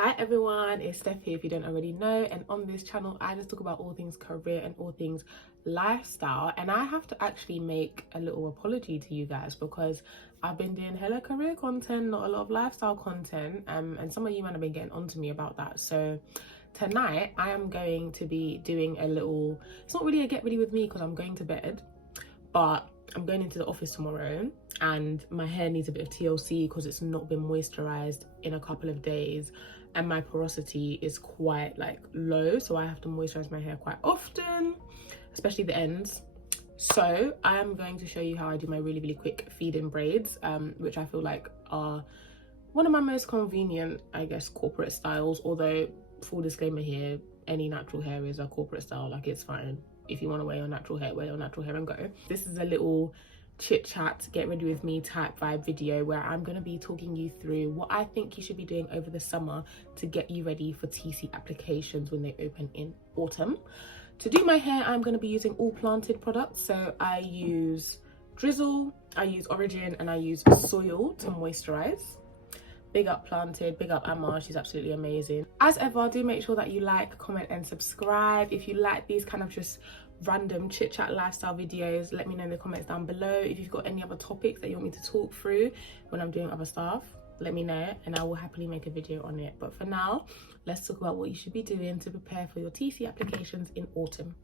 Hi everyone, it's Steph here if you don't already know, and on this channel I just talk about all things career and all things lifestyle. And I have to actually make a little apology to you guys because I've been doing hella career content, not a lot of lifestyle content, and some of you might have been getting onto me about that. So tonight I am going to be doing a little, it's not really a get ready with me because I'm going to bed, but I'm going into the office tomorrow and my hair needs a bit of TLC because it's not been moisturized in a couple of days and my porosity is quite like low, so I have to moisturize my hair quite often, especially the ends. So I am going to show you how I do my really quick feed-in braids, which I feel like are one of my most convenient, I guess, corporate styles. Although, full disclaimer here, any natural hair is a corporate style, like it's fine. If you want to wear your natural hair and go. This is a little chit chat, get ready with me type vibe video where I'm going to be talking you through what I think you should be doing over the summer to get you ready for TC applications when they open in autumn. To do my hair, I'm going to be using all planted products. So I use Drizzle, I use Origin, and I use Soil to moisturize. Big up Planted, big up Amma, she's absolutely amazing. As ever, do make sure that you like, comment and subscribe. If you like these kind of just random chit chat lifestyle videos, let me know in the comments down below. If you've got any other topics that you want me to talk through when I'm doing other stuff, let me know and I will happily make a video on it. But for now, let's talk about what you should be doing to prepare for your TC applications in autumn.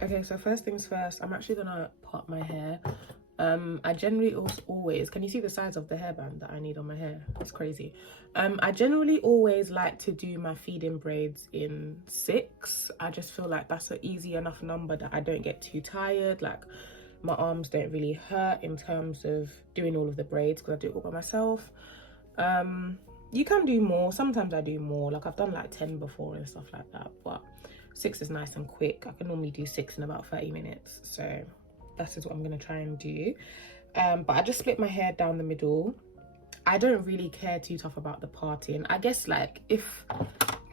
Okay, so first things first, I'm actually gonna part my hair. I generally always, can you see the size of the hairband that I need on my hair? It's crazy. I generally always like to do my feed-in braids in 6. I just feel like that's an easy enough number that I don't get too tired. Like my arms don't really hurt in terms of doing all of the braids because I do it all by myself. You can do more. Sometimes I do more. Like I've done like 10 before and stuff like that, but 6 is nice and quick. I can normally do 6 in about 30 minutes. So that is what I'm going to try and do. But I just split my hair down the middle. I don't really care too tough about the parting. I guess like if, do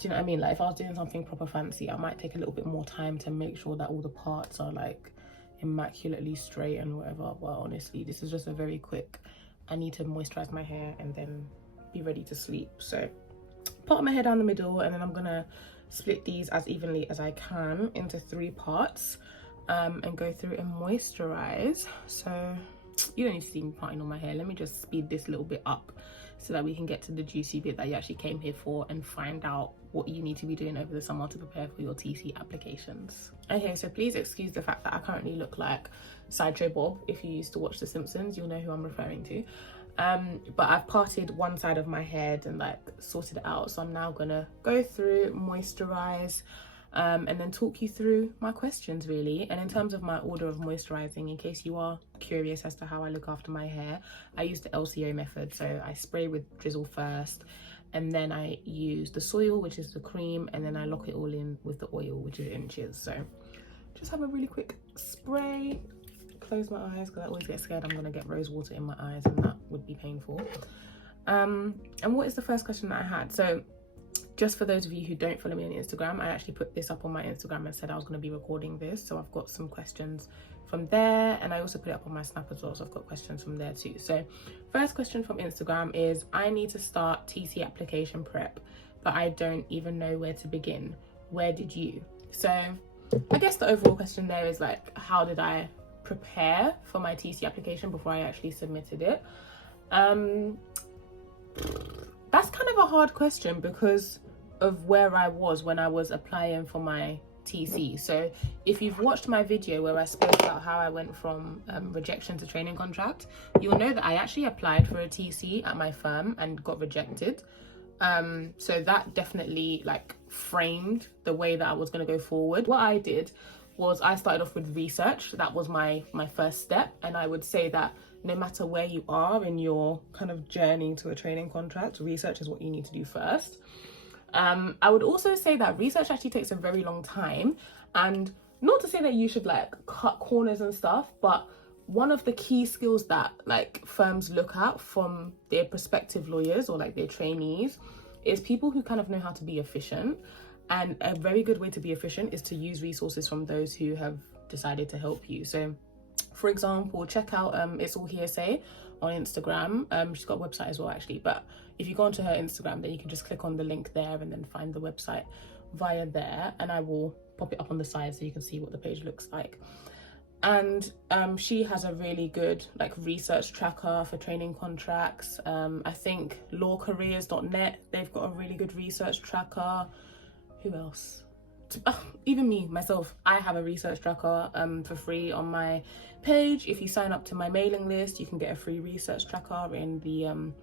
you know what I mean? Like if I was doing something proper fancy, I might take a little bit more time to make sure that all the parts are like immaculately straight and whatever. But honestly, this is just a very quick, I need to moisturize my hair and then be ready to sleep. So part my hair down the middle and then I'm going to split these as evenly as I can into 3 parts. And go through and moisturize. So you don't need to see me parting on my hair. Let me just speed this little bit up so that we can get to the juicy bit that you actually came here for and find out what you need to be doing over the summer to prepare for your TC applications. Okay, so please excuse the fact that I currently look like Sideshow Bob. If you used to watch The Simpsons, you'll know who I'm referring to. But I've parted one side of my head and like sorted it out. So I'm now gonna go through, moisturize, and then talk you through my questions really. And in terms of my order of moisturizing, in case you are curious as to how I look after my hair, I use the LCO method. So I spray with Drizzle first, and then I use the Soil, which is the cream, and then I lock it all in with the oil, which is inches. So just have a really quick spray, close my eyes because I always get scared I'm gonna get rose water in my eyes and that would be painful. And what is the first question that I had? So just for those of you who don't follow me on Instagram, I actually put this up on my Instagram and said I was going to be recording this. So I've got some questions from there, and I also put it up on my Snap as well. So I've got questions from there too. So first question from Instagram is, I need to start TC application prep, but I don't even know where to begin. Where did you? So I guess the overall question there is like, how did I prepare for my TC application before I actually submitted it? That's kind of a hard question because of where I was when I was applying for my TC. So if you've watched my video where I spoke about how I went from rejection to training contract, you'll know that I actually applied for a TC at my firm and got rejected. So that definitely like framed the way that I was going to go forward. What I did was I started off with research. That was my first step, and I would say that no matter where you are in your kind of journey to a training contract, research is what you need to do first. I would also say that research actually takes a very long time, and not to say that you should like cut corners and stuff, but one of the key skills that like firms look at from their prospective lawyers or like their trainees is people who kind of know how to be efficient. And a very good way to be efficient is to use resources from those who have decided to help you. So for example, check out It's All Hearsay on Instagram. She's got a website as well actually, but if you go onto her Instagram, then you can just click on the link there and then find the website via there, and I will pop it up on the side so you can see what the page looks like. And she has a really good like research tracker for training contracts. I think lawcareers.net, they've got a really good research tracker. Who else? Even me, myself, I have a research tracker for free on my page. If you sign up to my mailing list, you can get a free research tracker in the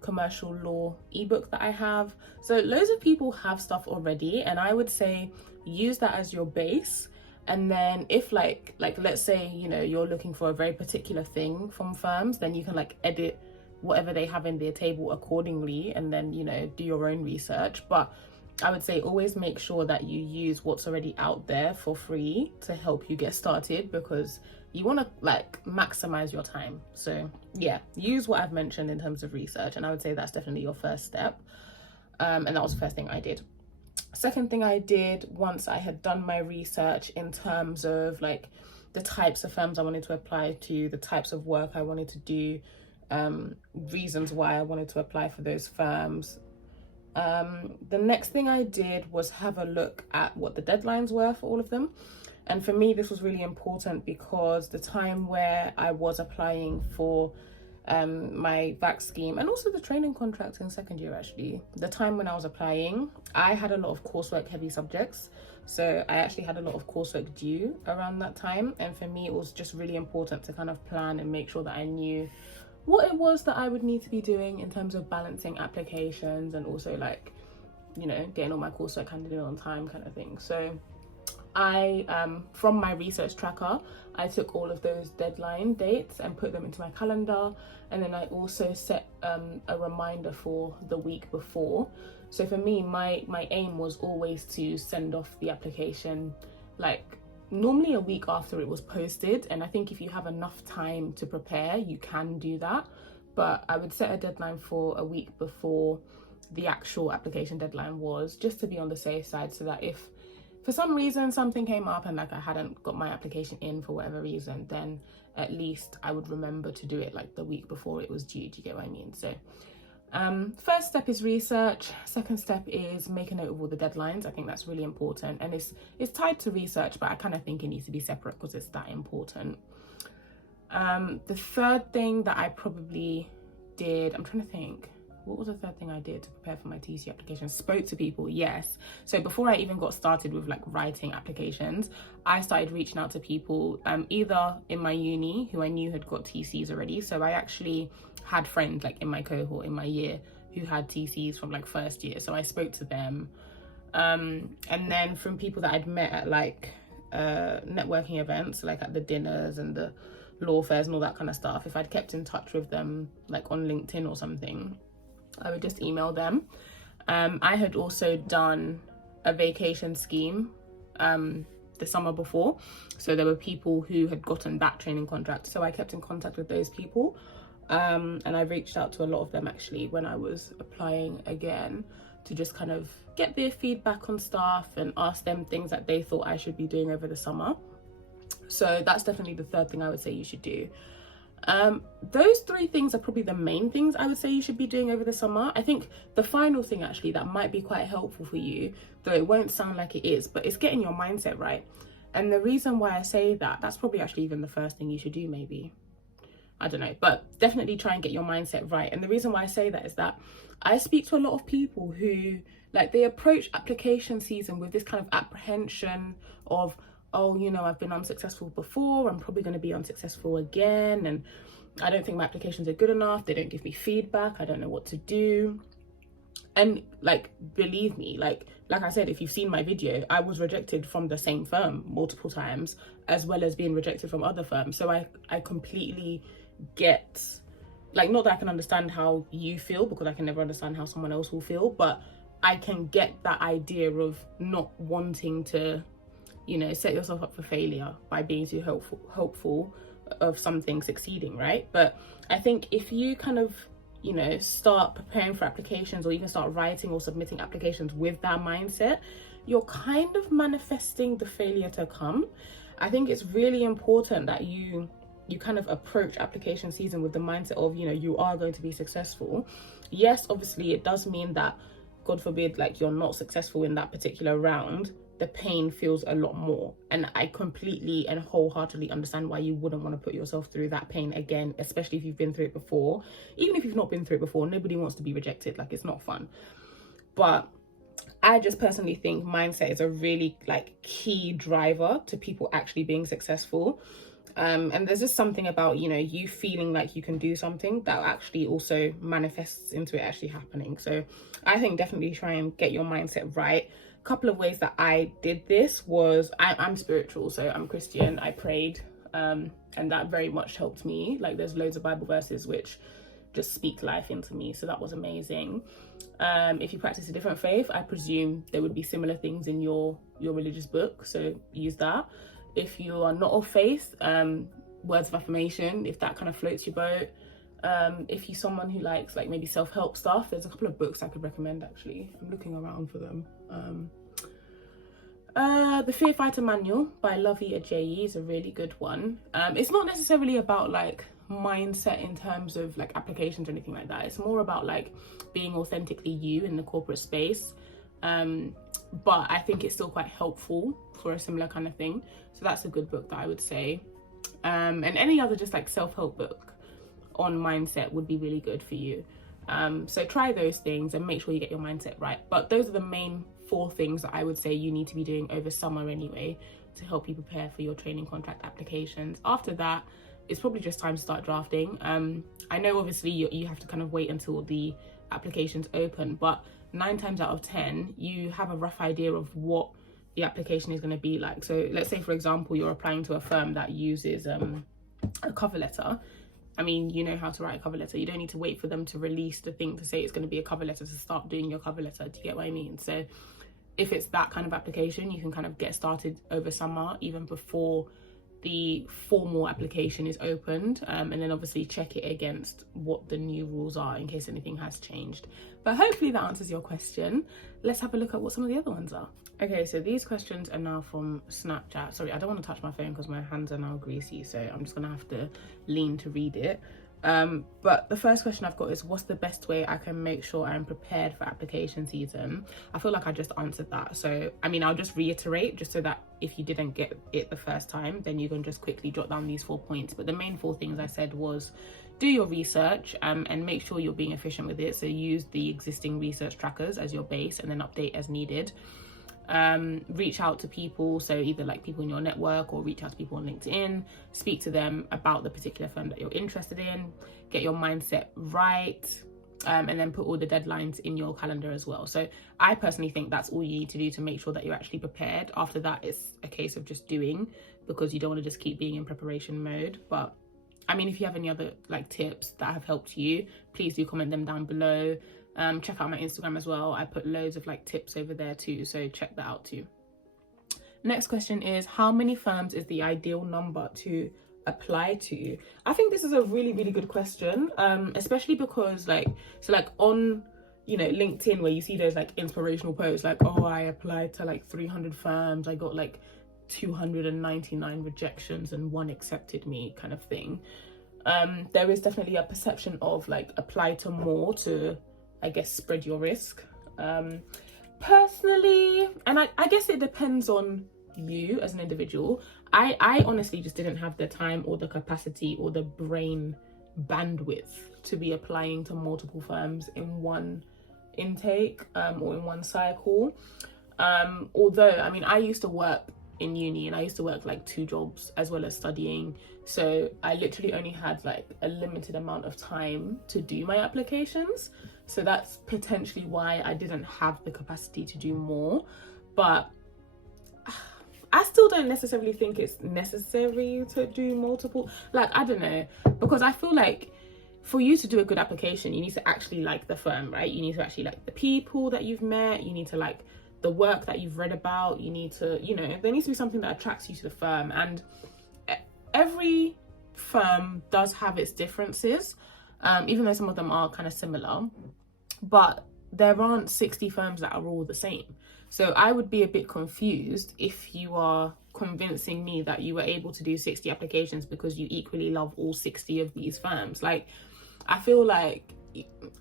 commercial law ebook that I have. So loads of people have stuff already, and I would say use that as your base. And then if like let's say, you know, you're looking for a very particular thing from firms, then you can like edit whatever they have in their table accordingly, and then, you know, do your own research. But I would say always make sure that you use what's already out there for free to help you get started, because you want to like maximize your time. So yeah, use what I've mentioned in terms of research, and I would say that's definitely your first step. And that was the first thing I did. Second thing I did once I had done my research in terms of like the types of firms I wanted to apply to, the types of work I wanted to do, reasons why I wanted to apply for those firms. The next thing I did was have a look at what the deadlines were for all of them. And for me, this was really important because the time where I was applying for my VAC scheme, and also the training contract in second year actually, the time when I was applying, I had a lot of coursework heavy subjects. So I actually had a lot of coursework due around that time. And for me, it was just really important to kind of plan and make sure that I knew what it was that I would need to be doing in terms of balancing applications and also like, you know, getting all my coursework handed in on time kind of thing. So I, from my research tracker, I took all of those deadline dates and put them into my calendar. And then I also set a reminder for the week before. So for me, my aim was always to send off the application like normally a week after it was posted. And I think if you have enough time to prepare, you can do that. But I would set a deadline for a week before the actual application deadline was, just to be on the safe side, so that if for some reason something came up and like I hadn't got my application in for whatever reason, then at least I would remember to do it like the week before it was due. Do you get what I mean? So first step is research. Second step is make a note of all the deadlines. I think that's really important, and it's tied to research, but I kind of think it needs to be separate because it's that important. The third thing that I probably did, I'm trying to think, what was the third thing I did to prepare for my TC application? Spoke to people, yes. So before I even got started with like writing applications, I started reaching out to people, either in my uni who I knew had got TCs already. So I actually had friends like in my cohort in my year who had TCs from like first year. So I spoke to them. And then from people that I'd met at like networking events, like at the dinners and the law fairs and all that kind of stuff, if I'd kept in touch with them like on LinkedIn or something, I would just email them. I had also done a vacation scheme the summer before, so there were people who had gotten that training contract, so I kept in contact with those people, and I reached out to a lot of them actually when I was applying again, to just kind of get their feedback on stuff and ask them things that they thought I should be doing over the summer. So that's definitely the third thing I would say you should do. Those three things are probably the main things I would say you should be doing over the summer. I think the final thing actually that might be quite helpful for you, though it won't sound like it is, but it's getting your mindset right. And the reason why I say that, that's probably actually even the first thing you should do, maybe. I don't know, but definitely try and get your mindset right. And the reason why I say that is that I speak to a lot of people who, like, they approach application season with this kind of apprehension of, oh, you know, I've been unsuccessful before, I'm probably going to be unsuccessful again, and I don't think my applications are good enough, they don't give me feedback, I don't know what to do. And like, believe me, like I said, if you've seen my video, I was rejected from the same firm multiple times, as well as being rejected from other firms. So I completely get, like, not that I can understand how you feel, because I can never understand how someone else will feel, but I can get that idea of not wanting to, you know, set yourself up for failure by being too hopeful of something succeeding, right? But I think if you kind of, you know, start preparing for applications, or even start writing or submitting applications with that mindset, you're kind of manifesting the failure to come. I think it's really important that you you kind of approach application season with the mindset of, you know, you are going to be successful. Yes, obviously it does mean that, God forbid, like you're not successful in that particular round, the pain feels a lot more. And I completely and wholeheartedly understand why you wouldn't want to put yourself through that pain again, especially if you've been through it before. Even if you've not been through it before, nobody wants to be rejected. Like, it's not fun. But I just personally think mindset is a really like key driver to people actually being successful. And there's just something about, you know, you feeling like you can do something that actually also manifests into it actually happening. So I think definitely try and get your mindset right. A couple of ways that I did this was, I'm spiritual, so I'm Christian. I prayed, and that very much helped me. Like, there's loads of Bible verses which just speak life into me, so that was amazing. If you practice a different faith, I presume there would be similar things in your religious book, so use that. If you are not of faith, words of affirmation, if that kind of floats your boat. If you're someone who likes like maybe self-help stuff, there's a couple of books I could recommend actually. I'm looking around for them. The Fear Fighter Manual by Lovey Ajayi is a really good one. It's not necessarily about like mindset in terms of like applications or anything like that. It's more about like being authentically you in the corporate space. But I think it's still quite helpful for a similar kind of thing. So that's a good book that I would say. And any other just like self-help book on mindset would be really good for you. So try those things and make sure you get your mindset right. But those are the main 4 things that I would say you need to be doing over summer anyway to help you prepare for your training contract applications. After that, it's probably just time to start drafting. I know obviously you have to kind of wait until the applications open, but 9 times out of 10, you have a rough idea of what the application is going to be like. So let's say, for example, you're applying to a firm that uses a cover letter. I mean, you know how to write a cover letter. You don't need to wait for them to release the thing to say it's going to be a cover letter to start doing your cover letter. Do you get what I mean? So if it's that kind of application, you can kind of get started over summer, even before the formal application is opened, and then obviously check it against what the new rules are in case anything has changed. But hopefully that answers your question. Let's have a look at what some of the other ones are. Okay, so these questions are now from Snapchat. Sorry, I don't want to touch my phone because my hands are now greasy, so I'm just gonna have to lean to read it. But the first question I've got is, what's the best way I can make sure I'm prepared for application season? I feel like I just answered that. So, I mean, I'll just reiterate just so that if you didn't get it the first time, then you can just quickly jot down these 4 points. But the main 4 things I said was, do your research and make sure you're being efficient with it. So use the existing research trackers as your base and then update as needed. Reach out to people, so either like people in your network or reach out to people on LinkedIn, speak to them about the particular firm that you're interested in, get your mindset right, and then put all the deadlines in your calendar as well. So I personally think that's all you need to do to make sure that you're actually prepared. After that, it's a case of just doing, because you don't want to just keep being in preparation mode. But I mean, if you have any other like tips that have helped you, please do comment them down below. Check out my Instagram as well. I put loads of like tips over there too, so check that out too. Next question is, how many firms is the ideal number to apply to? I think this is a really, really good question, especially because like on, you know, LinkedIn, where you see those like inspirational posts like, oh, I applied to like 300 firms, I got like 299 rejections and 1 accepted me kind of thing. There is definitely a perception of like apply to more to, I guess, spread your risk. Personally, and I guess it depends on you as an individual. I honestly just didn't have the time or the capacity or the brain bandwidth to be applying to multiple firms in one intake or in one cycle. Although, I mean, I used to work in uni and I used to work like 2 jobs as well as studying, so I literally only had like a limited amount of time to do my applications. So that's potentially why I didn't have the capacity to do more. But I still don't necessarily think it's necessary to do multiple. Like, I don't know, because I feel like for you to do a good application, you need to actually like the firm, right? You need to actually like the people that you've met. You need to like the work that you've read about. You need to, you know, there needs to be something that attracts you to the firm. And every firm does have its differences, even though some of them are kind of similar. But there aren't 60 firms that are all the same. So I would be a bit confused if you are convincing me that you were able to do 60 applications because you equally love all 60 of these firms. Like, I feel like,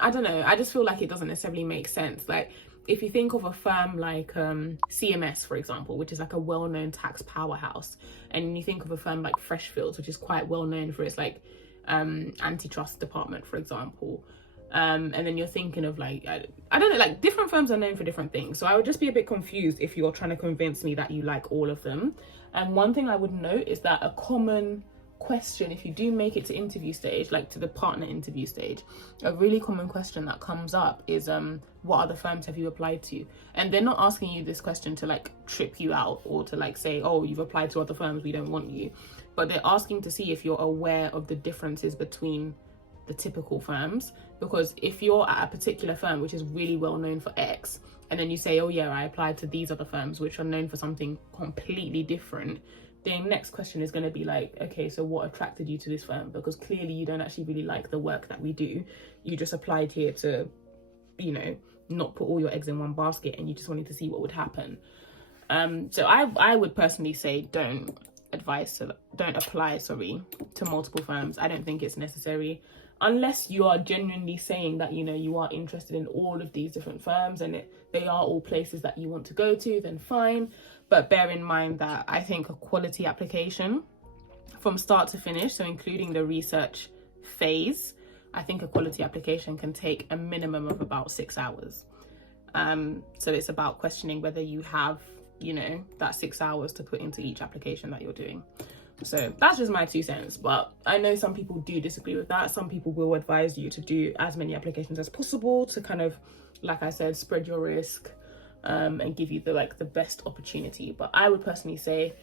I don't know, I just feel like it doesn't necessarily make sense. Like, if you think of a firm like CMS, for example, which is like a well-known tax powerhouse, and you think of a firm like Freshfields, which is quite well known for its like antitrust department, for example, and then you're thinking of like, I don't know, like different firms are known for different things. So I would just be a bit confused if you're trying to convince me that you like all of them. And one thing I would note is that a common question, if you do make it to interview stage, like to the partner interview stage, a really common question that comes up is what other firms have you applied to? And they're not asking you this question to like trip you out or to like say, oh, you've applied to other firms, we don't want you, but they're asking to see if you're aware of the differences between the typical firms. Because if you're at a particular firm which is really well known for X, and then you say, oh yeah, I applied to these other firms which are known for something completely different, the next question is going to be like, okay, so what attracted you to this firm? Because clearly you don't actually really like the work that we do. You just applied here to, you know, not put all your eggs in one basket, and you just wanted to see what would happen. So I would personally say don't apply to multiple firms. I don't think it's necessary, unless you are genuinely saying that, you know, you are interested in all of these different firms and they are all places that you want to go to, then fine. But bear in mind that I think a quality application from start to finish, so including the research phase, I think a quality application can take a minimum of about 6 hours. So it's about questioning whether you have, you know, that 6 hours to put into each application that you're doing. So that's just my 2 cents, but I know some people do disagree with that. Some people will advise you to do as many applications as possible to kind of, like I said, spread your risk, and give you the best opportunity. But I would personally say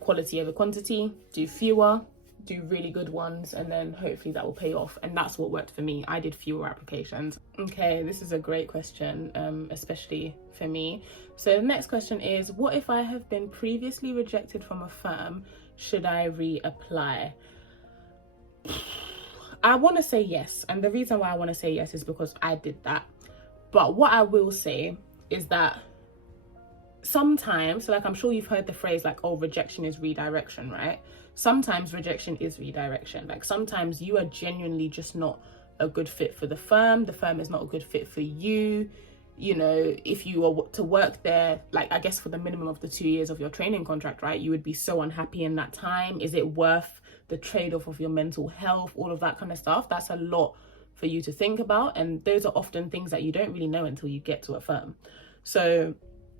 quality over quantity. Do fewer, do really good ones, and then hopefully that will pay off. And that's what worked for me. I did fewer applications. Okay, this is a great question, especially for me. So the next question is, what if I have been previously rejected from a firm? Should I reapply? I want to say yes, and the reason why I want to say yes is because I did that. But what I will say is that sometimes, like I'm sure you've heard the phrase like, oh, rejection is redirection, right? Sometimes rejection is redirection. Like sometimes you are genuinely just not a good fit for the firm is not a good fit for you. You know, if you were to work there, like I guess for the minimum of the 2 years of your training contract, right, you would be so unhappy in that time. Is it worth the trade-off of your mental health, all of that kind of stuff? That's a lot for you to think about, and those are often things that you don't really know until you get to a firm. So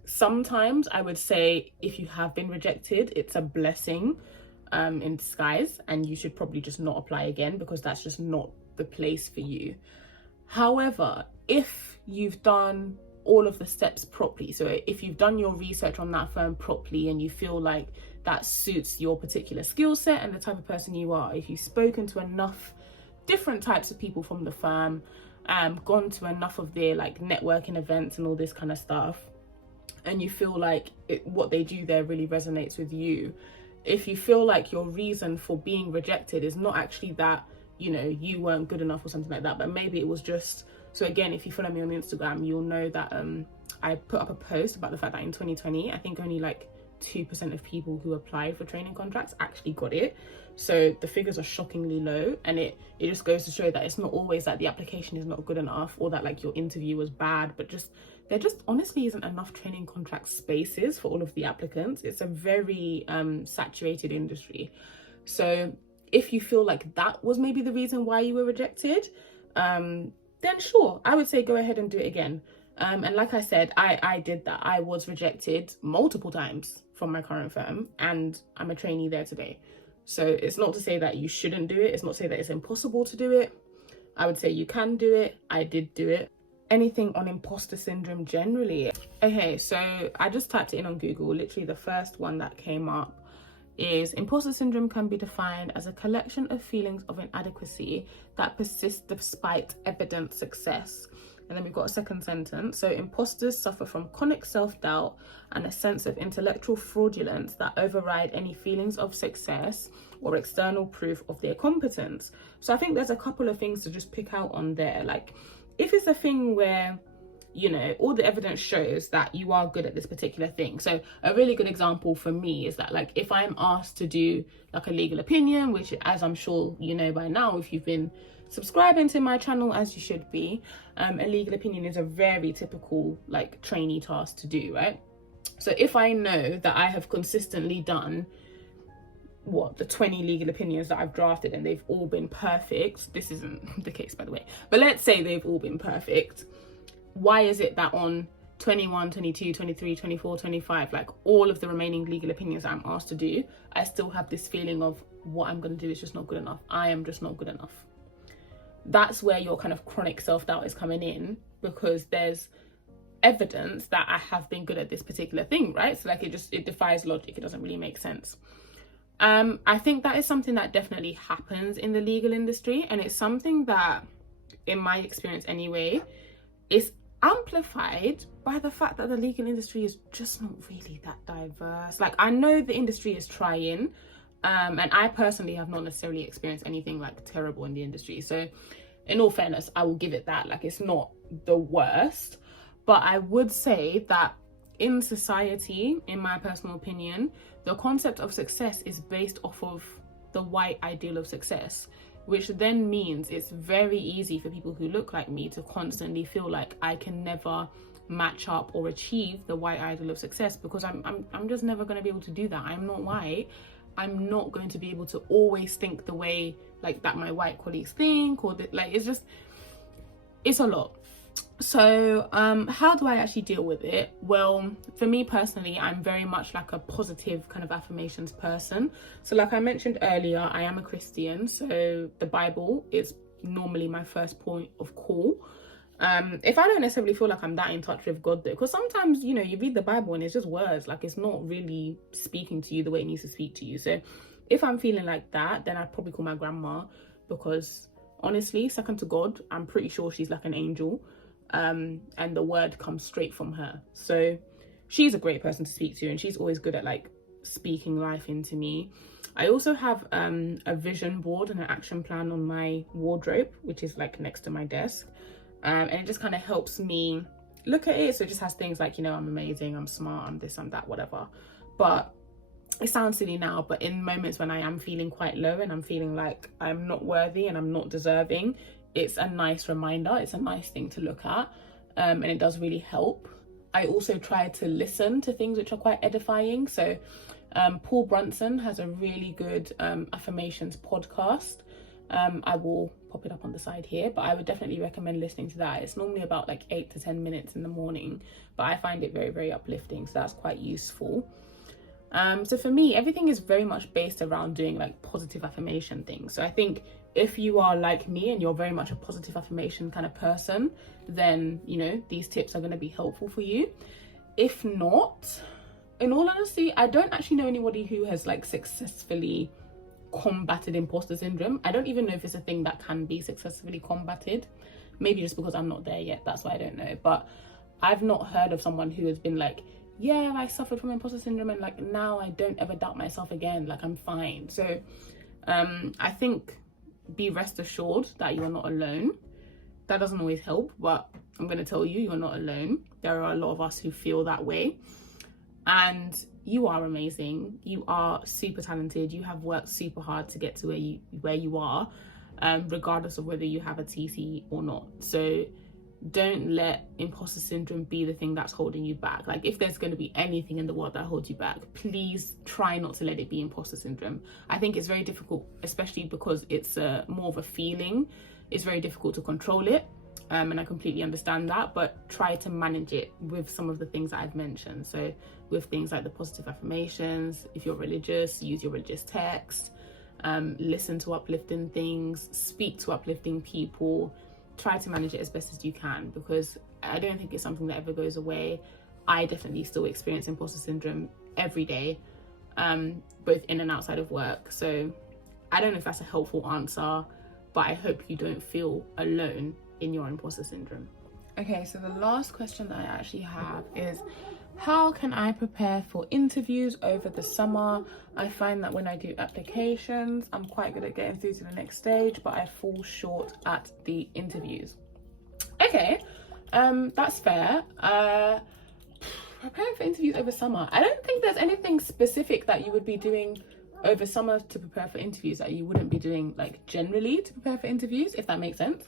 sometimes I would say if you have been rejected, it's a blessing in disguise, and you should probably just not apply again, because that's just not the place for you. However, if you've done all of the steps properly, so if you've done your research on that firm properly and you feel like that suits your particular skill set and the type of person you are, if you've spoken to enough different types of people from the firm, gone to enough of their like networking events and all this kind of stuff, and you feel like what they do there really resonates with you, if you feel like your reason for being rejected is not actually that, you know, you weren't good enough or something like that, but maybe it was just, so again, if you follow me on Instagram, you'll know that I put up a post about the fact that in 2020, I think only like 2% of people who applied for training contracts actually got it. So the figures are shockingly low, and it just goes to show that it's not always that the application is not good enough or that like your interview was bad, but just there just honestly isn't enough training contract spaces for all of the applicants. It's a very saturated industry. So if you feel like that was maybe the reason why you were rejected, then sure, I would say go ahead and do it again. And like I said, I did that. I was rejected multiple times from my current firm, and I'm a trainee there today. So it's not to say that you shouldn't do it. It's not to say that it's impossible to do it. I would say you can do it. I did do it. Anything on imposter syndrome generally? Okay, so I just typed it in on Google. Literally the first one that came up is imposter syndrome can be defined as a collection of feelings of inadequacy that persist despite evident success. And then we've got a second sentence. So imposters suffer from chronic self-doubt and a sense of intellectual fraudulence that override any feelings of success or external proof of their competence. So I think there's a couple of things to just pick out on there. Like if it's a thing where you know, all the evidence shows that you are good at this particular thing. So a really good example for me is that, like, if I'm asked to do like a legal opinion, which, as I'm sure you know by now if you've been subscribing to my channel, as you should be, a legal opinion is a very typical like trainee task to do, right? So if I know that I have consistently done the 20 legal opinions that I've drafted and they've all been perfect, this isn't the case by the way, but let's say they've all been perfect, why is it that on 21, 22, 23, 24, 25, like all of the remaining legal opinions that I'm asked to do, I still have this feeling of what I'm going to do is just not good enough. I am just not good enough. That's where your kind of chronic self-doubt is coming in, because there's evidence that I have been good at this particular thing, right? So like it defies logic. It doesn't really make sense. I think that is something that definitely happens in the legal industry, and it's something that, in my experience anyway, is amplified by the fact that the legal industry is just not really that diverse. Like, I know the industry is trying, and I personally have not necessarily experienced anything like terrible in the industry, so in all fairness, I will give it that. Like, it's not the worst, but I would say that in society, in my personal opinion, the concept of success is based off of the white ideal of success, which then means it's very easy for people who look like me to constantly feel like I can never match up or achieve the white ideal of success, because I'm just never going to be able to do that. I'm not white. I'm not going to be able to always think the way like that my white colleagues think, or like it's a lot. So how do I actually deal with it? Well, for me personally, I'm very much like a positive kind of affirmations person. So like I mentioned earlier, I am a Christian, so the Bible is normally my first point of call. If I don't necessarily feel like I'm that in touch with God though, because sometimes, you know, you read the Bible and it's just words, like it's not really speaking to you the way it needs to speak to you. So if I'm feeling like that, then I'd probably call my grandma, because honestly, second to God, I'm pretty sure she's like an angel. And the word comes straight from her. So she's a great person to speak to, and she's always good at like speaking life into me. I also have a vision board and an action plan on my wardrobe, which is like next to my desk. And it just kind of helps me look at it. So it just has things like, you know, I'm amazing, I'm smart, I'm this, I'm that, whatever. But it sounds silly now, but in moments when I am feeling quite low and I'm feeling like I'm not worthy and I'm not deserving, it's a nice reminder. It's a nice thing to look at, and it does really help. I also try to listen to things which are quite edifying. So Paul Brunson has a really good affirmations podcast. I will pop it up on the side here, but I would definitely recommend listening to that. It's normally about like 8 to 10 minutes in the morning, but I find it very, very uplifting, so that's quite useful. So for me, everything is very much based around doing like positive affirmation things. So I think if you are like me and you're very much a positive affirmation kind of person, then, you know, these tips are going to be helpful for you. If not, in all honesty, I don't actually know anybody who has like successfully combated imposter syndrome. I don't even know if it's a thing that can be successfully combated. Maybe just because I'm not there yet, that's why I don't know. But I've not heard of someone who has been like, yeah, I suffered from imposter syndrome and like now I don't ever doubt myself again, like I'm fine. So I think be rest assured that you are not alone. That doesn't always help, but I'm going to tell you, you're not alone. There are a lot of us who feel that way, and you are amazing. You are super talented. You have worked super hard to get to where you are, regardless of whether you have a TC or not. So don't let imposter syndrome be the thing that's holding you back. Like, if there's going to be anything in the world that holds you back, please try not to let it be imposter syndrome. I think it's very difficult, especially because it's more of a feeling. It's very difficult to control it, and I completely understand that, but try to manage it with some of the things that I've mentioned. So with things like the positive affirmations, if you're religious, use your religious text, listen to uplifting things, speak to uplifting people. Try to manage it as best as you can, because I don't think it's something that ever goes away. I definitely still experience imposter syndrome every day, both in and outside of work. So I don't know if that's a helpful answer, but I hope you don't feel alone in your imposter syndrome. Okay, so the last question that I actually have is, how can I prepare for interviews over the summer? I find that when I do applications, I'm quite good at getting through to the next stage, but I fall short at the interviews. Okay, That's fair. Preparing for interviews over summer, I don't think there's anything specific that you would be doing over summer to prepare for interviews that you wouldn't be doing like generally to prepare for interviews, if that makes sense.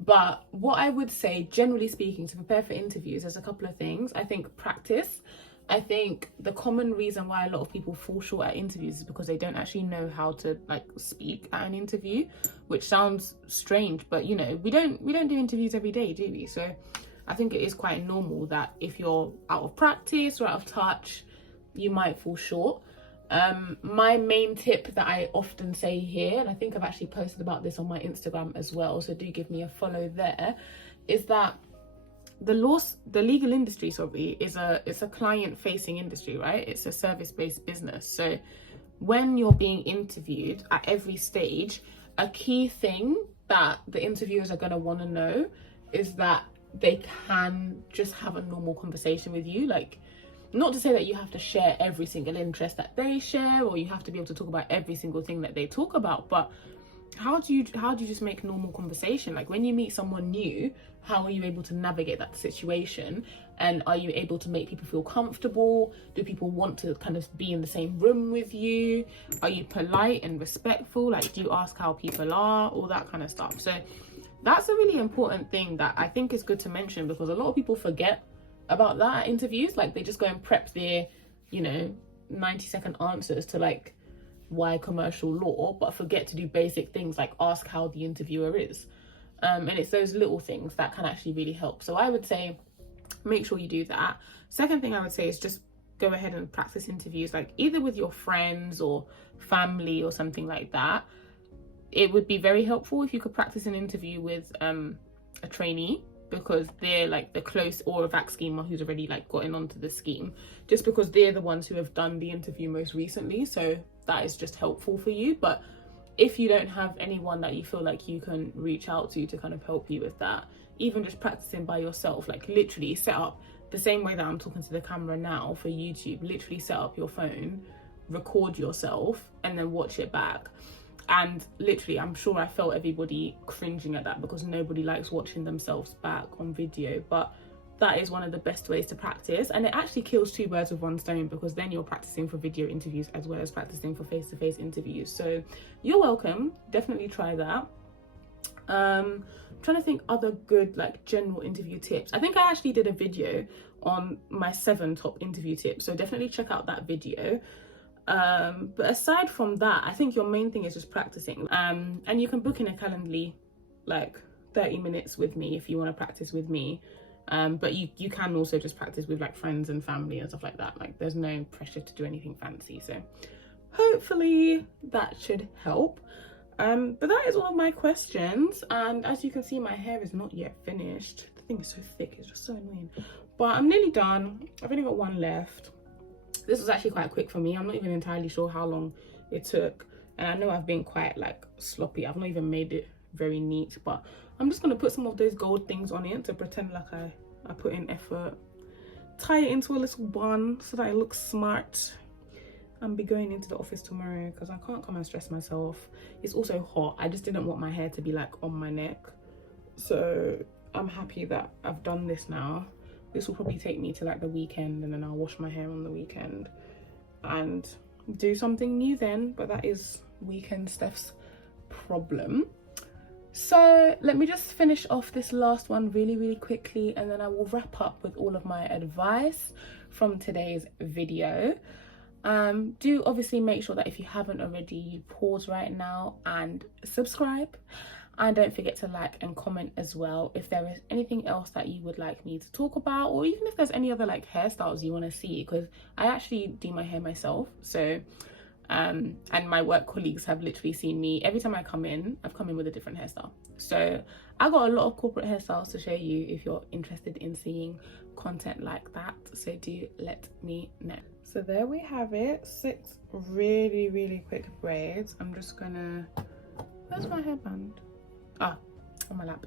But what I would say, generally speaking, to prepare for interviews, there's a couple of things. I think practice. I think the common reason why a lot of people fall short at interviews is because they don't actually know how to like speak at an interview, which sounds strange, but you know, we don't do interviews every day, do we? So I think it is quite normal that if you're out of practice or out of touch, you might fall short. My main tip that I often say here, and I think I've actually posted about this on my Instagram as well, so do give me a follow there, is that the legal industry, is a client-facing industry, right? It's a service-based business. So when you're being interviewed at every stage, a key thing that the interviewers are going to want to know is that they can just have a normal conversation with you. Like, not to say that you have to share every single interest that they share, or you have to be able to talk about every single thing that they talk about, but how do you just make normal conversation? Like, when you meet someone new, how are you able to navigate that situation? And are you able to make people feel comfortable? Do people want to kind of be in the same room with you? Are you polite and respectful? Like, do you ask how people are? All that kind of stuff. So that's a really important thing that I think is good to mention, because a lot of people forget about that at interviews. Like, they just go and prep their, 90-second answers to like why commercial law, but forget to do basic things like ask how the interviewer is. And it's those little things that can actually really help. So I would say make sure you do that. Second thing I would say is just go ahead and practice interviews, like either with your friends or family or something like that. It would be very helpful if you could practice an interview with a trainee, because they're like the close, or a vac schemer who's already like gotten onto the scheme, just because they're the ones who have done the interview most recently. So that is just helpful for you. But if you don't have anyone that you feel like you can reach out to kind of help you with that, even just practicing by yourself, like literally set up the same way that I'm talking to the camera now for YouTube, literally set up your phone, record yourself, and then watch it back. And literally, I'm sure I felt everybody cringing at that, because nobody likes watching themselves back on video. But that is one of the best ways to practice. And it actually kills two birds with one stone, because then you're practicing for video interviews as well as practicing for face-to-face interviews. So you're welcome. Definitely try that. I'm trying to think other good like general interview tips. I think I actually did a video on my 7 top interview tips, so definitely check out that video. But aside from that, I think your main thing is just practicing. And you can book in a Calendly like 30 minutes with me if you want to practice with me. But you can also just practice with like friends and family and stuff like that. Like, there's no pressure to do anything fancy. So hopefully that should help. But that is all of my questions. And as you can see, my hair is not yet finished. The thing is so thick, it's just so annoying. But I'm nearly done. I've only got one left. This was actually quite quick for me. I'm not even entirely sure how long it took. And I know I've been quite like sloppy. I've not even made it very neat, but I'm just going to put some of those gold things on it to pretend like I put in effort. Tie it into a little bun so that it looks smart. And be going into the office tomorrow because I can't come and stress myself. It's also hot. I just didn't want my hair to be like on my neck. So I'm happy that I've done this now. This will probably take me to like the weekend, and then I'll wash my hair on the weekend and do something new then. But that is weekend Steph's problem. So let me just finish off this last one really quickly, and then I will wrap up with all of my advice from today's video. Do obviously make sure that if you haven't already, you pause right now and subscribe. And don't forget to like and comment as well if there is anything else that you would like me to talk about, or even if there's any other like hairstyles you want to see, because I actually do my hair myself. So and my work colleagues have literally seen me every time I've come in with a different hairstyle. So I got a lot of corporate hairstyles to show you if you're interested in seeing content like that. So do let me know. So there we have it, 6 really quick braids. I'm just gonna, where's my hairband? On my lap.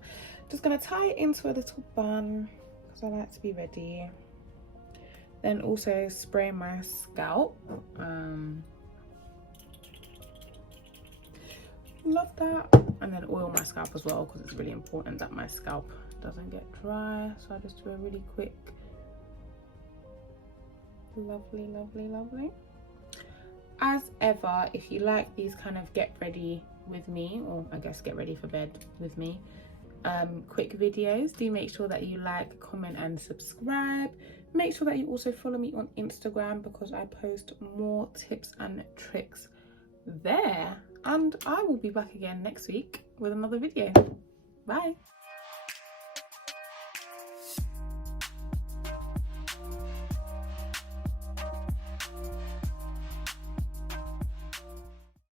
Just gonna tie it into a little bun because I like to be ready. Then also spray my scalp. Love that. And then oil my scalp as well, because it's really important that my scalp doesn't get dry. So I just do a really quick, lovely, lovely, lovely. As ever, if you like these kind of get ready with me, or I guess get ready for bed with me, quick videos, do make sure that you like, comment and subscribe. Make sure that you also follow me on Instagram, because I post more tips and tricks there. And I will be back again next week with another video. Bye.